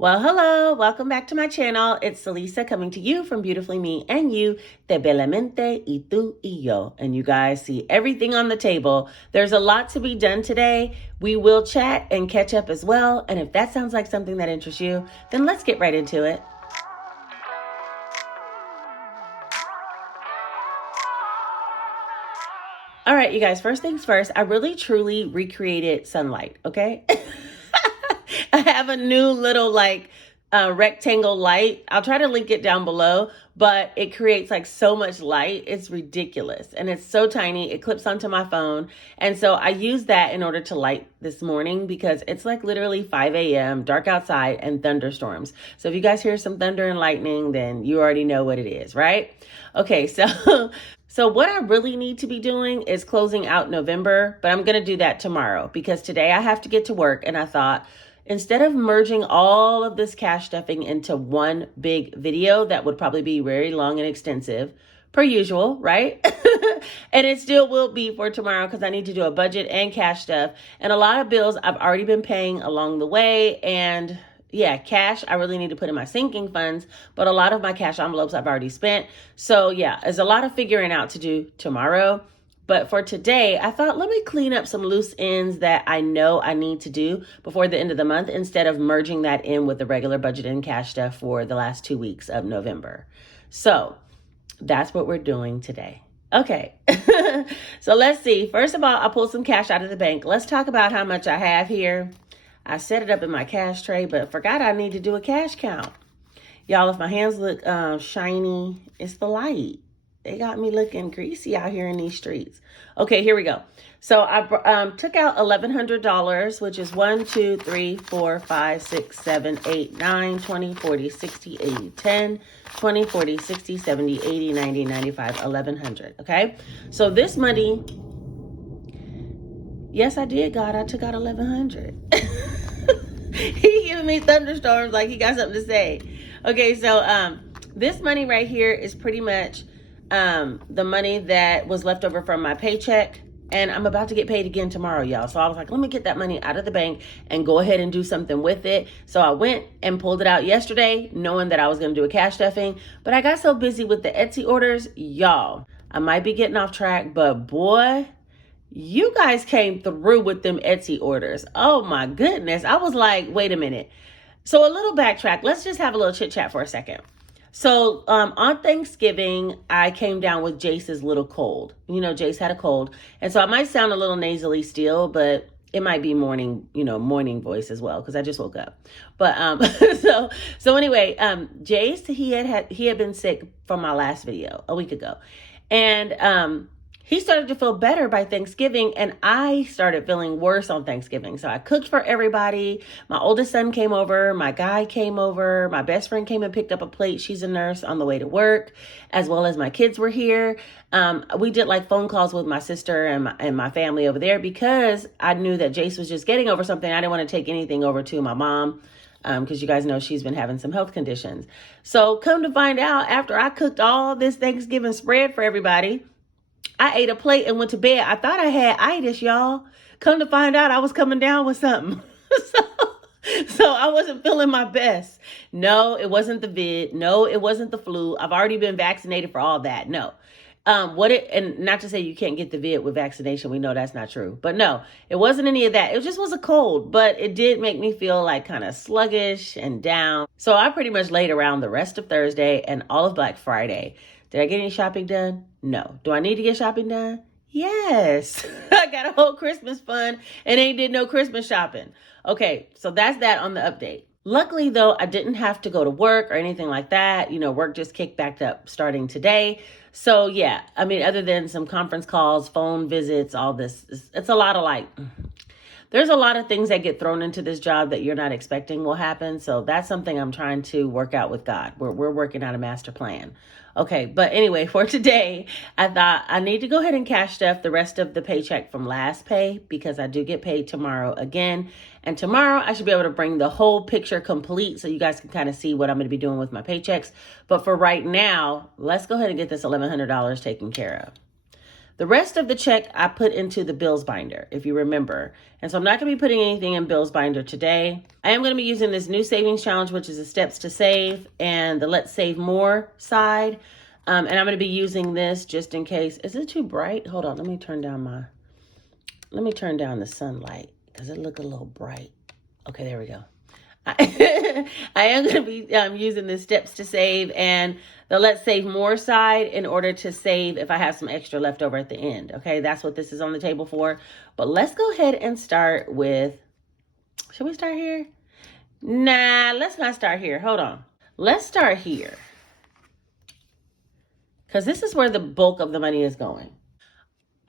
Well, hello, welcome back to my channel. It's Celisa coming to you from Beautifully Me and You, de Bellamente y tú y yo. And you guys see everything on the table. There's a lot to be done today. We will chat and catch up as well. And if that sounds like something that interests you, then let's get right into it. All right, you guys, first things first, I really truly recreated sunlight, okay? I have a new little rectangle light. I'll try to link it down below, but it creates like so much light. It's ridiculous. And it's so tiny. It clips onto my phone. And so I use that in order to light this morning because it's like literally 5 a.m., dark outside and thunderstorms. So if you guys hear some thunder and lightning, then you already know what it is, right? Okay, so what I really need to be doing is closing out November, but I'm going to do that tomorrow because today I have to get to work. And I thought, instead of merging all of this cash stuffing into one big video that would probably be very long and extensive, per usual, right? And it still will be for tomorrow because I need to do a budget and cash stuff. And a lot of bills I've already been paying along the way. And yeah, cash I really need to put in my sinking funds, but a lot of my cash envelopes I've already spent. So yeah, there's a lot of figuring out to do tomorrow. But for today, I thought, let me clean up some loose ends that I know I need to do before the end of the month instead of merging that in with the regular budget and cash stuff for the last 2 weeks of November. So that's what we're doing today. Okay, so let's see. First of all, I pulled some cash out of the bank. Let's talk about how much I have here. I set it up in my cash tray, but forgot I need to do a cash count. Y'all, if my hands look shiny, it's the light. They got me looking greasy out here in these streets. Okay, here we go. So I took out $1,100, which is 1, 2, 3, 4, 5, 6, 7, 8, 9, 20, 40, 60, 80, 10, 20, 40, 60, 70, 80, 90, 95, 1,100. Okay, so this money, yes, I did, God. I took out 1,100. He giving me thunderstorms like he got something to say. Okay, so this money right here is pretty much the money that was left over from my paycheck, and I'm about to get paid again tomorrow, y'all. So I was like, let me get that money out of the bank and go ahead and do something with it. So I went and pulled it out yesterday, knowing that I was going to do a cash stuffing, but I got so busy with the Etsy orders, y'all. I might be getting off track, but boy, you guys came through with them Etsy orders. Oh my goodness. I was like, wait a minute. So a little backtrack. Let's just have a little chit chat for a second. So on Thanksgiving, I came down with Jace's little cold. You know, Jace had a cold. And so I might sound a little nasally still, but it might be morning voice as well, because I just woke up. But so anyway, Jace, he had been sick from my last video a week ago. And he started to feel better by Thanksgiving, and I started feeling worse on Thanksgiving. So I cooked for everybody. My oldest son came over. My guy came over. My best friend came and picked up a plate. She's a nurse on the way to work, as well as my kids were here. We did like phone calls with my sister and my family over there because I knew that Jace was just getting over something. I didn't want to take anything over to my mom because you guys know she's been having some health conditions. So come to find out, after I cooked all this Thanksgiving spread for everybody, I ate a plate and went to bed. I thought I had itis, y'all. Come to find out, I was coming down with something. So I wasn't feeling my best. No, it wasn't the vid. No, it wasn't the flu. I've already been vaccinated for all that. No. And not to say you can't get the vid with vaccination. We know that's not true. But no, it wasn't any of that. It just was a cold, but it did make me feel like kind of sluggish and down. So I pretty much laid around the rest of Thursday and all of Black Friday. Did I get any shopping done? No. Do I need to get shopping done? Yes. I got a whole Christmas fund and ain't did no Christmas shopping. Okay, so that's that on the update. Luckily, though, I didn't have to go to work or anything like that. You know, work just kicked back up starting today. So, yeah, I mean, other than some conference calls, phone visits, all this, it's a lot of there's a lot of things that get thrown into this job that you're not expecting will happen. So that's something I'm trying to work out with God. We're working out a master plan. Okay, but anyway, for today, I thought I need to go ahead and cash stuff the rest of the paycheck from last pay because I do get paid tomorrow again. And tomorrow I should be able to bring the whole picture complete so you guys can kind of see what I'm going to be doing with my paychecks. But for right now, let's go ahead and get this $1,100 taken care of. The rest of the check I put into the bills binder, if you remember. And so I'm not going to be putting anything in bills binder today. I am going to be using this new savings challenge, which is the steps to save and the let's save more side. And I'm going to be using this just in case. Is it too bright? Hold on. Let me turn down the sunlight because it look a little bright. Okay, there we go. I am going to be using the steps to save and the let's save more side in order to save if I have some extra left over at the end. Okay, that's what this is on the table for. But let's go ahead and start with, should we start here? Nah, let's not start here. Hold on. Let's start here, because this is where the bulk of the money is going.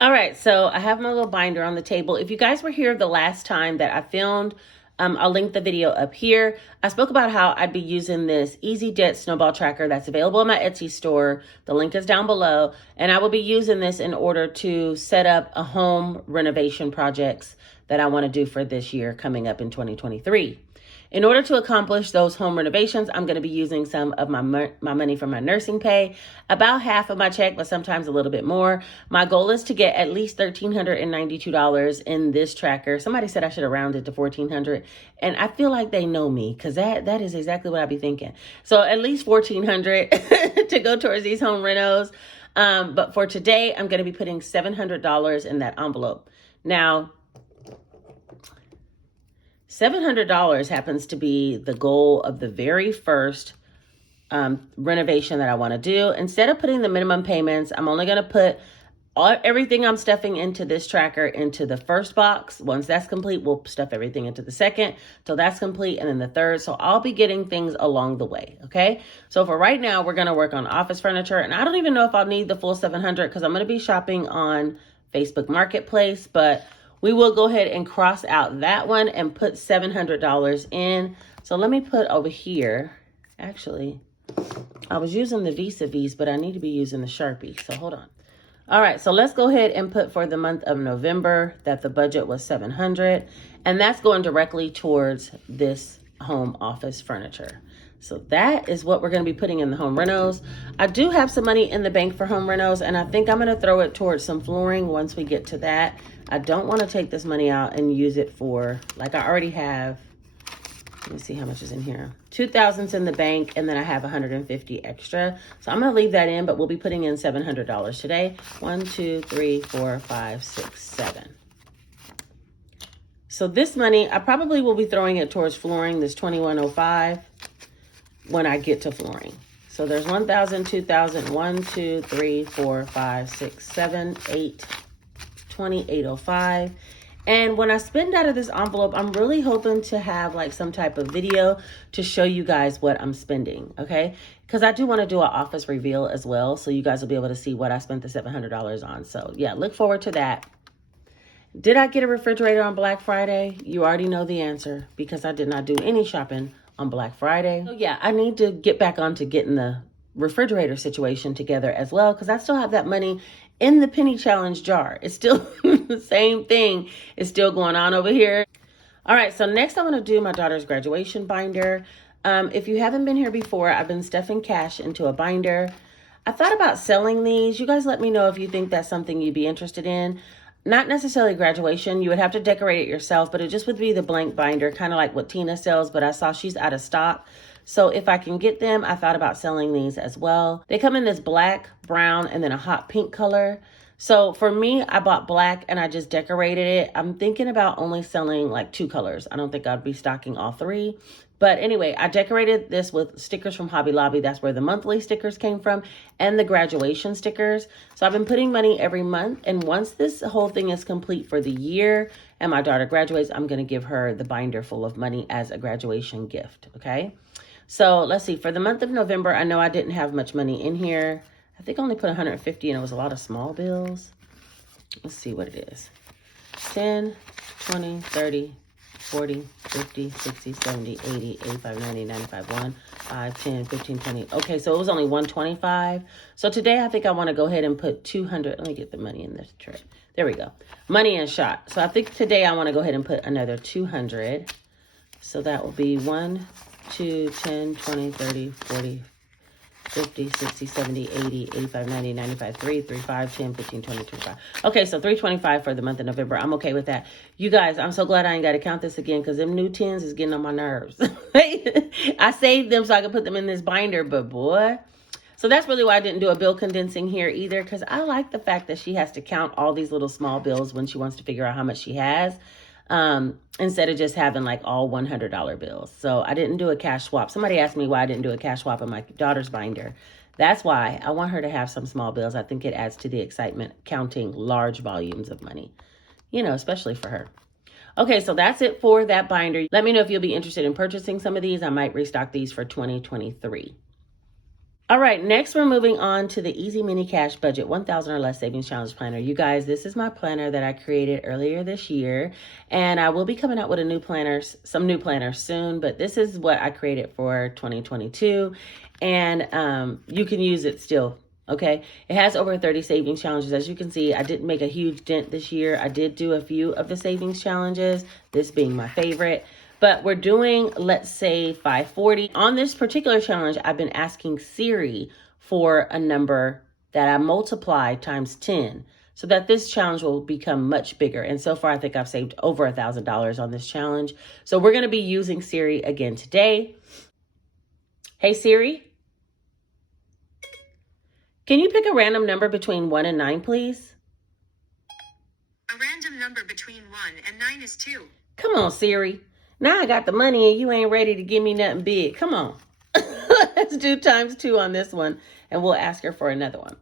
All right, so I have my little binder on the table. If you guys were here the last time that I filmed, I'll link the video up here. I spoke about how I'd be using this Easy Debt Snowball Tracker that's available in my Etsy store. The link is down below. And I will be using this in order to set up a home renovation projects that I want to do for this year coming up in 2023. In order to accomplish those home renovations, I'm going to be using some of my money from my nursing pay, about half of my check, but sometimes a little bit more. My goal is to get at least $1,392 in this tracker. Somebody said I should have rounded to $1,400, and I feel like they know me because that is exactly what I'd be thinking. So at least $1,400 to go towards these home renos. But for today, I'm going to be putting $700 in that envelope. Now, $700 happens to be the goal of the very first renovation that I want to do. Instead of putting the minimum payments, I'm only going to put everything I'm stuffing into this tracker into the first box. Once that's complete, we'll stuff everything into the second till that's complete, and then the third. So I'll be getting things along the way, okay? So for right now, we're going to work on office furniture, and I don't even know if I'll need the full $700 because I'm going to be shopping on Facebook Marketplace, but we will go ahead and cross out that one and put $700 in. So let me put over here, actually, I was using the Vis-a-Vis, but I need to be using the Sharpie. So hold on. All right, so let's go ahead and put for the month of November that the budget was $700, and that's going directly towards this home office furniture. So that is what we're going to be putting in the home renos. I do have some money in the bank for home renos, and I think I'm going to throw it towards some flooring once we get to that. I don't want to take this money out and use it for, like I already have, let me see how much is in here. 2,000's in the bank, and then I have 150 extra. So I'm going to leave that in, but we'll be putting in $700 today. 1, 2, 3, 4, 5, 6, 7. So this money, I probably will be throwing it towards flooring, this $2,105, when I get to flooring. So there's 1,000, 2,000, 1, 2, 3, 4, 5, 6, 7, 8, 2,805. And when I spend out of this envelope, I'm really hoping to have like some type of video to show you guys what I'm spending, okay? Because I do want to do an office reveal as well, so you guys will be able to see what I spent the $700 on. So yeah, look forward to that. Did I get a refrigerator on Black Friday? You already know the answer because I did not do any shopping on Black Friday. So yeah, I need to get back onto getting the refrigerator situation together as well, because I still have that money in the penny challenge jar. It's still the same thing is still going on over here. All right, so next I want to do my daughter's graduation binder. If you haven't been here before, I've been stuffing cash into a binder. I thought about selling these. You guys let me know if you think that's something you'd be interested in. Not necessarily graduation. You would have to decorate it yourself, but it just would be the blank binder, kind of like what Tina sells, but I saw she's out of stock. So if I can get them, I thought about selling these as well. They come in this black, brown, and then a hot pink color. So for me, I bought black and I just decorated it. I'm thinking about only selling like 2 colors. I don't think I'd be stocking all 3. But anyway, I decorated this with stickers from Hobby Lobby. That's where the monthly stickers came from, and the graduation stickers. So I've been putting money every month. And once this whole thing is complete for the year and my daughter graduates, I'm going to give her the binder full of money as a graduation gift. Okay. So let's see, for the month of November, I know I didn't have much money in here. I think I only put 150 and it was a lot of small bills. Let's see what it is. 10, 20, 30, 40, 50, 60, 70, 80, 85, 90, 95, 1, 5, 10, 15, 20. Okay, so it was only 125. So today I think I want to go ahead and put 200. Let me get the money in this tray. There we go. Money and shot. So I think today I want to go ahead and put another 200. So that will be 1, 2, 10, 20, 30, 40, 50, 60, 70, 80, 85, 90, 95, 3, 3, 5, 10, 15, 20, 25. Okay, so 325 for the month of November. I'm okay with that. You guys, I'm so glad I ain't got to count this again because them new 10s is getting on my nerves. I saved them so I could put them in this binder, but boy. So that's really why I didn't do a bill condensing here either, because I like the fact that she has to count all these little small bills when she wants to figure out how much she has, instead of just having like all $100 bills. So I didn't do a cash swap. Somebody asked me why I didn't do a cash swap in my daughter's binder. That's why I want her to have some small bills. I think it adds to the excitement counting large volumes of money, you know, especially for her. Okay, so that's it for that binder. Let me know if you'll be interested in purchasing some of these. I might restock these for 2023. All right, next we're moving on to the Easy Mini Cash Budget 1,000 or Less Savings Challenge Planner. You guys, this is my planner that I created earlier this year, and I will be coming out with some new planners soon, but this is what I created for 2022, and you can use it still, okay? It has over 30 savings challenges. As you can see, I didn't make a huge dent this year. I did do a few of the savings challenges, this being my favorite. But we're doing, let's say, 540. On this particular challenge, I've been asking Siri for a number that I multiply times 10 so that this challenge will become much bigger. And so far, I think I've saved over $1,000 on this challenge. So we're going to be using Siri again today. Hey, Siri. Can you pick a random number between 1 and 9, please? A random number between 1 and 9 is 2. Come on, Siri. Now I got the money and you ain't ready to give me nothing big. Come on. Let's do times 2 on this one and we'll ask her for another one.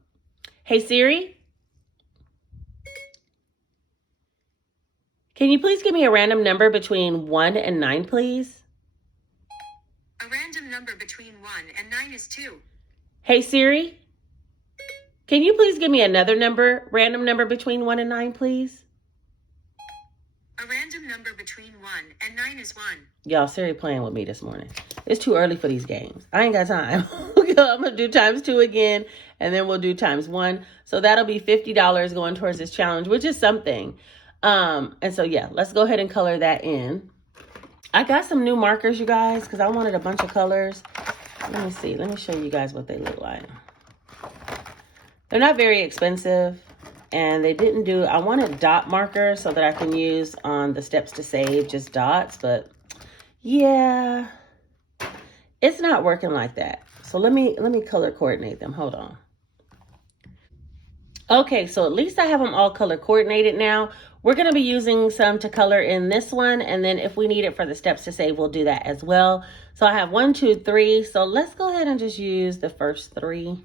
Hey, Siri. Can you please give me a random number between 1 and 9, please? A random number between 1 and 9 is 2. Hey, Siri. Can you please give me another random number between 1 and 9, please? A random number between 1 and 9 is 1. Y'all, Siri playing with me this morning. It's too early for these games. I ain't got time. I'm going to do times 2 again, and then we'll do times 1. So that'll be $50 going towards this challenge, which is something. And so, yeah, let's go ahead and color that in. I got some new markers, you guys, because I wanted a bunch of colors. Let me see. Let me show you guys what they look like. They're not very expensive. And they didn't do, I wanted dot markers so that I can use on the steps to save, just dots. But yeah, it's not working like that. So let me color coordinate them. Hold on. Okay, so at least I have them all color coordinated now. We're going to be using some to color in this one. And then if we need it for the steps to save, we'll do that as well. So I have 1, 2, 3. So let's go ahead and just use the first 3.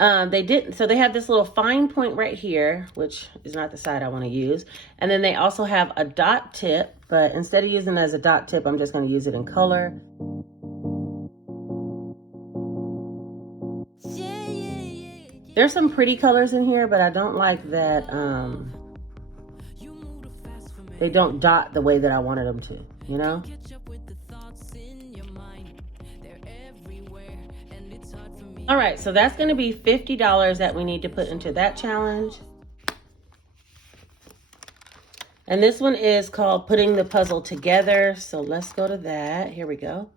So they have this little fine point right here, which is not the side I want to use. And then they also have a dot tip, but instead of using it as a dot tip, I'm just going to use it in color. There's some pretty colors in here, but I don't like that they don't dot the way that I wanted them to, you know? All right, so that's going to be $50 that we need to put into that challenge. And this one is called Putting the Puzzle Together. So let's go to that. Here we go.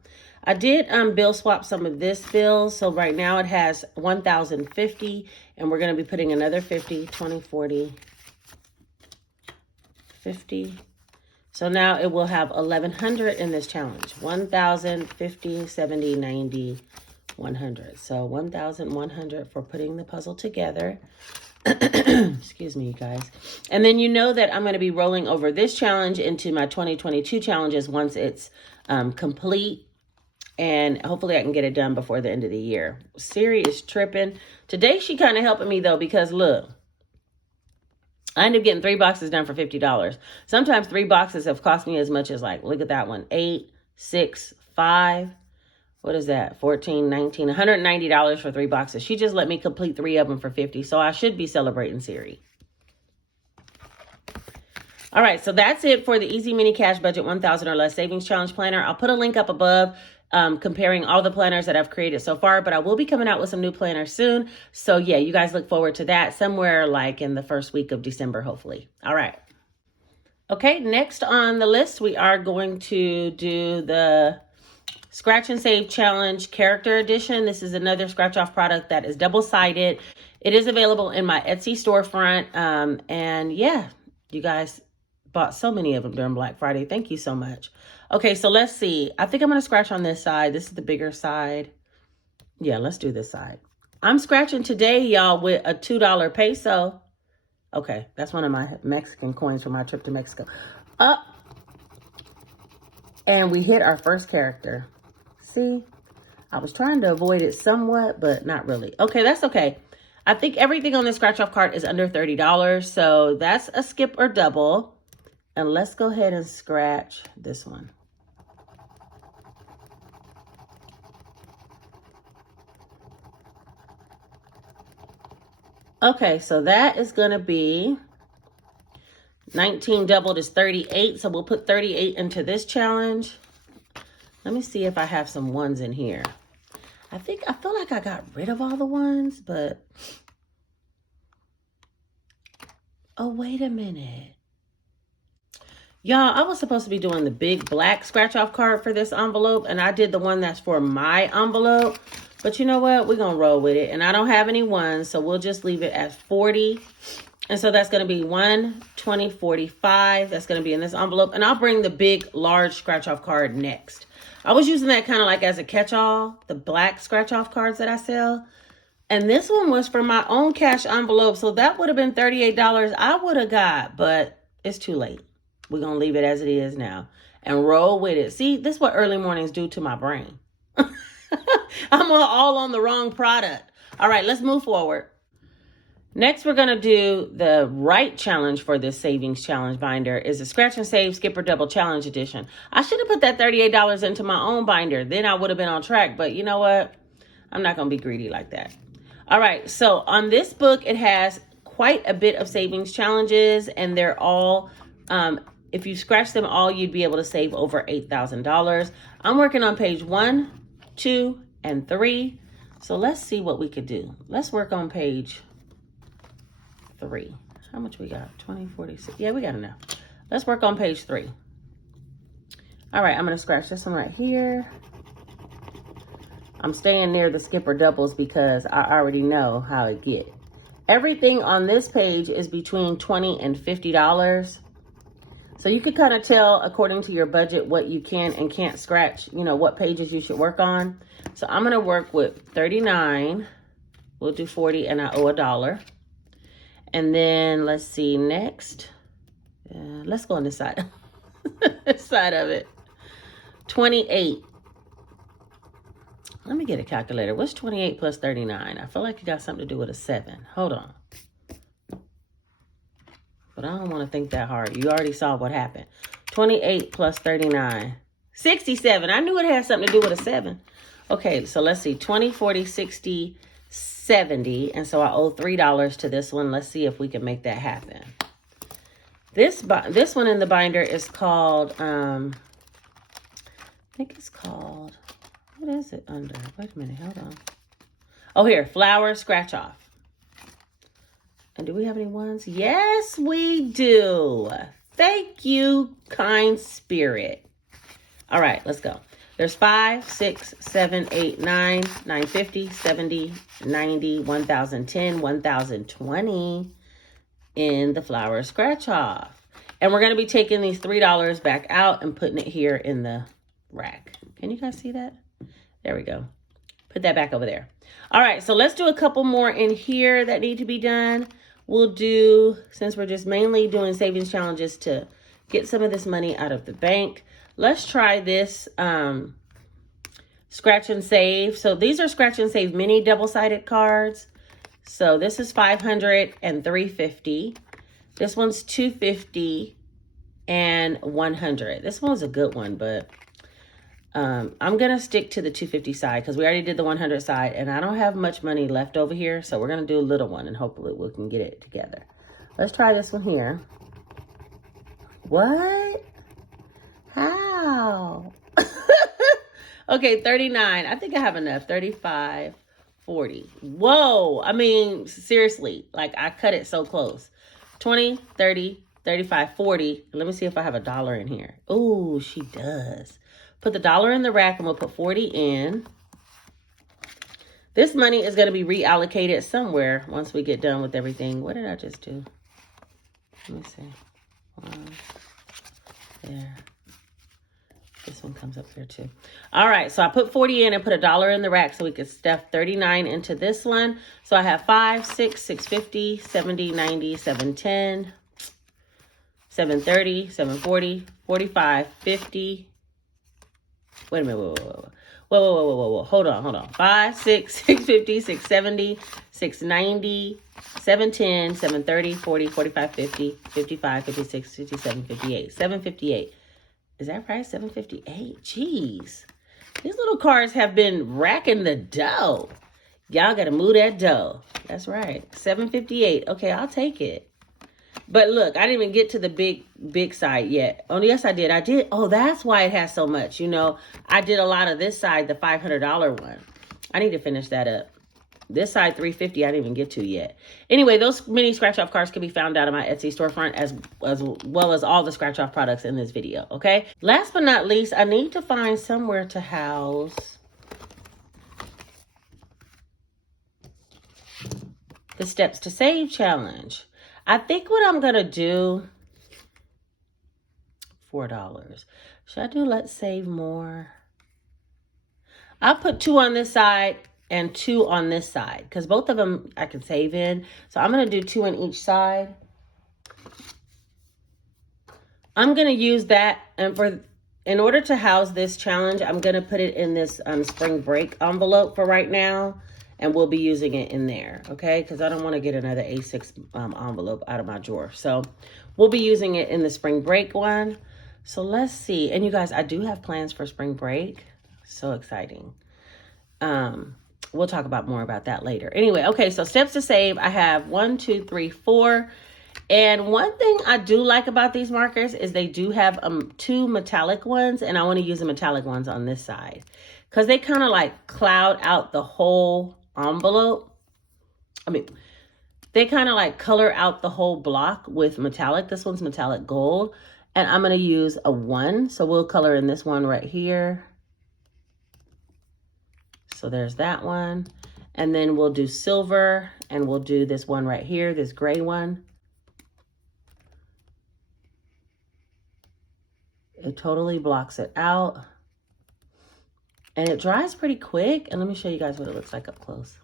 I did bill swap some of this bill. So right now it has 1,050 and we're going to be putting another 50, 20, 40, 50. So now it will have 1,100 in this challenge. 1,000, 50, 70, 90, 100. So 1,100 for putting the puzzle together. Excuse me, you guys. And then you know that I'm going to be rolling over this challenge into my 2022 challenges once it's complete. And hopefully I can get it done before the end of the year. Siri is tripping. Today she kind of helping me though, because look, I ended up getting 3 boxes done for $50. Sometimes 3 boxes have cost me as much as, like, look at that one, 8, 6, 5. What is that? 14, 19, $190 for 3 boxes. She just let me complete 3 of them for 50. So I should be celebrating Siri. All right, so that's it for the Easy Mini Cash Budget 1,000 or Less Savings Challenge Planner. I'll put a link up above comparing all the planners that I've created so far, but I will be coming out with some new planners soon. So yeah, you guys look forward to that somewhere like in the first week of December, hopefully. All right. Okay, next on the list, we are going to do the Scratch and Save Challenge Character Edition. This is another scratch off product that is double-sided. It is available in my Etsy storefront. And yeah, you guys bought so many of them during Black Friday. Thank you so much. Okay, so let's see. I think I'm going to scratch on this side. This is the bigger side. Yeah, let's do this side. I'm scratching today, y'all, with a $2 peso. Okay, that's one of my Mexican coins from my trip to Mexico. Up. And we hit our first character. See, I was trying to avoid it somewhat, but not really. Okay, that's okay. I think everything on this scratch off card is under $30. So that's a skip or double. And let's go ahead and scratch this one. Okay, so that is going to be 19 doubled is 38. So we'll put 38 into this challenge. Let me see if I have some ones in here. I feel like I got rid of all the ones, but... Oh, wait a minute. Y'all, I was supposed to be doing the big black scratch off card for this envelope, and I did the one that's for my envelope. But you know what? We're going to roll with it. And I don't have any ones, so we'll just leave it at 40. And so that's going to be 1, 20, 45. That's going to be in this envelope. And I'll bring the big, large scratch off card next. I was using that kind of like as a catch-all, the black scratch-off cards that I sell. And this one was for my own cash envelope, so that would have been $38 I would have got, but it's too late. We're going to leave it as it is now and roll with it. See, this is what early mornings do to my brain. I'm all on the wrong product. All right, let's move forward. Next, we're going to do the right challenge for this savings challenge binder is a Scratch and Save Skip or Double Challenge Edition. I should have put that $38 into my own binder. Then I would have been on track. But you know what? I'm not going to be greedy like that. All right. So on this book, it has quite a bit of savings challenges. And they're all, if you scratch them all, you'd be able to save over $8,000. I'm working on page 1, 2, and 3. So let's see what we could do. Let's work on page 3. How much we got? 20, 46. Yeah, we got enough. Let's work on page 3. All right, I'm going to scratch this one right here. I'm staying near the skipper doubles because I already know how it get. Everything on this page is between $20 and $50. So you could kind of tell according to your budget what you can and can't scratch, you know, what pages you should work on. So I'm going to work with 39. We'll do 40 and I owe $1. And then let's see next. Let's go on this side. This side of it. 28. Let me get a calculator. What's 28 plus 39? I feel like it got something to do with a 7. Hold on. But I don't want to think that hard. You already saw what happened. 28 plus 39. 67. I knew it had something to do with a 7. Okay, so let's see. 20, 40, 60, 70. And so I owe $3 to this one. Let's see if we can make that happen. This one in the binder is called, I think it's called, what is it under? Wait a minute, hold on. Oh, here, Flower Scratch Off. And do we have any ones? Yes, we do. Thank you, kind spirit. All right, let's go. There's 5, 6, 7, 8, 9, 950, 70, 90, 1010, 1020 in the Flower Scratch Off. And we're going to be taking these $3 back out and putting it here in the rack. Can you guys see that? There we go. Put that back over there. All right, so let's do a couple more in here that need to be done. We'll do, since we're just mainly doing savings challenges to get some of this money out of the bank, let's try this Scratch and Save. So these are Scratch and Save mini double-sided cards. So this is 500 and 350. This one's 250 and 100. This one's a good one, but I'm going to stick to the 250 side because we already did the 100 side and I don't have much money left over here. So we're going to do a little one and hopefully we can get it together. Let's try this one here. What? How? Okay, 39. I think I have enough. 35, 40. Whoa. I mean, seriously, like I cut it so close. 20, 30, 35, 40. Let me see if I have $1 in here. Oh, she does. Put the dollar in the rack and we'll put 40 in. This money is going to be reallocated somewhere once we get done with everything. What did I just do? Let me see. One, there. This one comes up there too. All right, so I put 40 in and put a dollar in the rack so we could stuff 39 into this one. So I have 5, 6, 650, 70, 90, 710, 730, 740, 45, 50. Wait a minute. Whoa. Hold on. 5, 6, 650, 670, 690, 710, 730, 40, 45, 50, 55, 56, 57, 58. 758. Is that right? 758. Jeez. These little cards have been racking the dough. Y'all got to move that dough. That's right. 758. Okay, I'll take it. But look, I didn't even get to the big side yet. Oh, yes, I did. Oh, that's why it has so much. You know, I did a lot of this side, the $500 one. I need to finish that up. This side, $350, I didn't even get to yet. Anyway, those mini scratch-off cards can be found out of my Etsy storefront as well as all the scratch-off products in this video, okay? Last but not least, I need to find somewhere to house the Steps to Save challenge. I think what I'm going to do, $4. Should I do Let's Save More? I'll put 2 on this side and 2 on this side because both of them I can save in. So I'm going to do 2 on each side. I'm going to use that. And in order to house this challenge, I'm going to put it in this spring break envelope for right now. And we'll be using it in there, okay? Because I don't want to get another A6 envelope out of my drawer. So we'll be using it in the spring break one. So let's see. And you guys, I do have plans for spring break. So exciting. We'll talk about more about that later. Anyway, okay, so Steps to Save. I have 1, 2, 3, 4. And one thing I do like about these markers is they do have 2 metallic ones. And I want to use the metallic ones on this side. Because they kind of like cloud out the whole envelope. They kind of like color out the whole block with metallic. This one's metallic gold. And I'm going to use a 1. So we'll color in this one right here. So there's that one. And then we'll do silver. And we'll do this one right here, this gray one. It totally blocks it out. And it dries pretty quick. And let me show you guys what it looks like up close.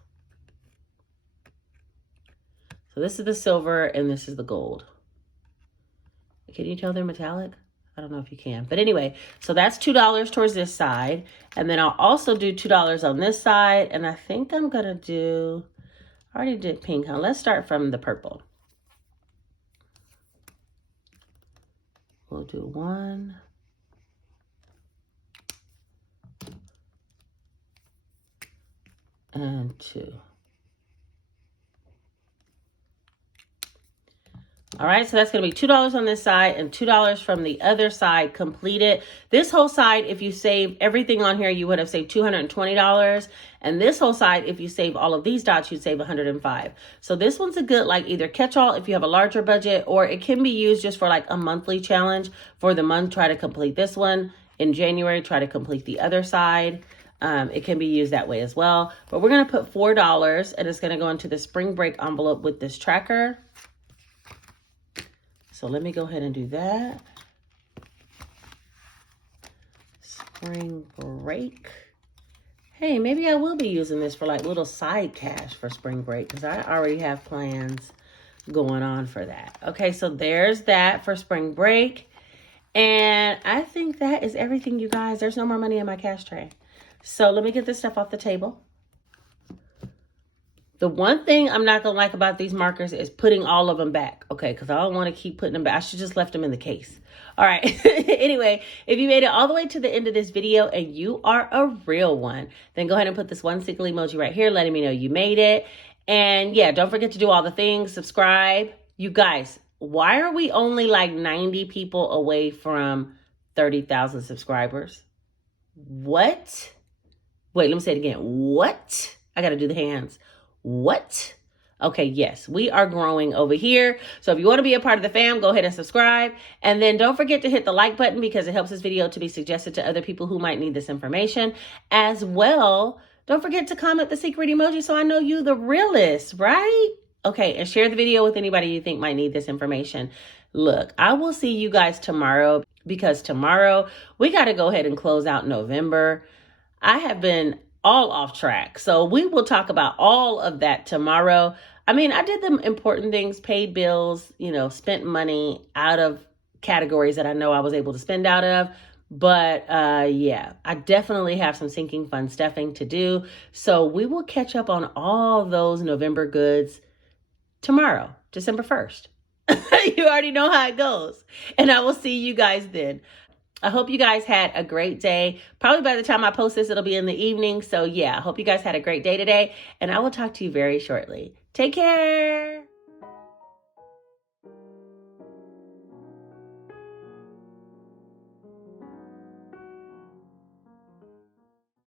So this is the silver and this is the gold. Can you tell they're metallic? I don't know if you can. But anyway, so that's $2 towards this side. And then I'll also do $2 on this side. And I think I'm going to do, I already did pink, huh? Let's start from the purple. We'll do 1. And 2. All right, so that's going to be $2 on this side and $2 from the other side completed. This whole side, if you save everything on here, you would have saved $220. And this whole side, if you save all of these dots, you'd save $105. So this one's a good like either catch-all if you have a larger budget, or it can be used just for like a monthly challenge. For the month, try to complete this one. In January, try to complete the other side. It can be used that way as well. But we're going to put $4 and it's going to go into the spring break envelope with this tracker. So let me go ahead and do that. Spring break. Hey, maybe I will be using this for like little side cash for spring break because I already have plans going on for that. Okay, so there's that for spring break. And I think that is everything, you guys. There's no more money in my cash tray. So let me get this stuff off the table. The one thing I'm not going to like about these markers is putting all of them back. Okay, because I don't want to keep putting them back. I should just left them in the case. All right. Anyway, if you made it all the way to the end of this video and you are a real one, then go ahead and put this one single emoji right here letting me know you made it. And yeah, don't forget to do all the things. Subscribe. You guys, why are we only like 90 people away from 30,000 subscribers? What? Wait, let me say it again. What? I got to do the hands. What? Okay, yes, we are growing over here. So if you want to be a part of the fam, go ahead and subscribe. And then don't forget to hit the like button because it helps this video to be suggested to other people who might need this information. As well, don't forget to comment the secret emoji so I know you the realest, right? Okay, and share the video with anybody you think might need this information. Look, I will see you guys tomorrow because tomorrow we got to go ahead and close out November. I have been all off track. So we will talk about all of that tomorrow. I mean, I did the important things, paid bills, spent money out of categories that I know I was able to spend out of. But yeah, I definitely have some sinking fund stuffing to do. So we will catch up on all those November goods tomorrow, December 1st. You already know how it goes. And I will see you guys then. I hope you guys had a great day. Probably by the time I post this, it'll be in the evening. So yeah, I hope you guys had a great day today. And I will talk to you very shortly. Take care.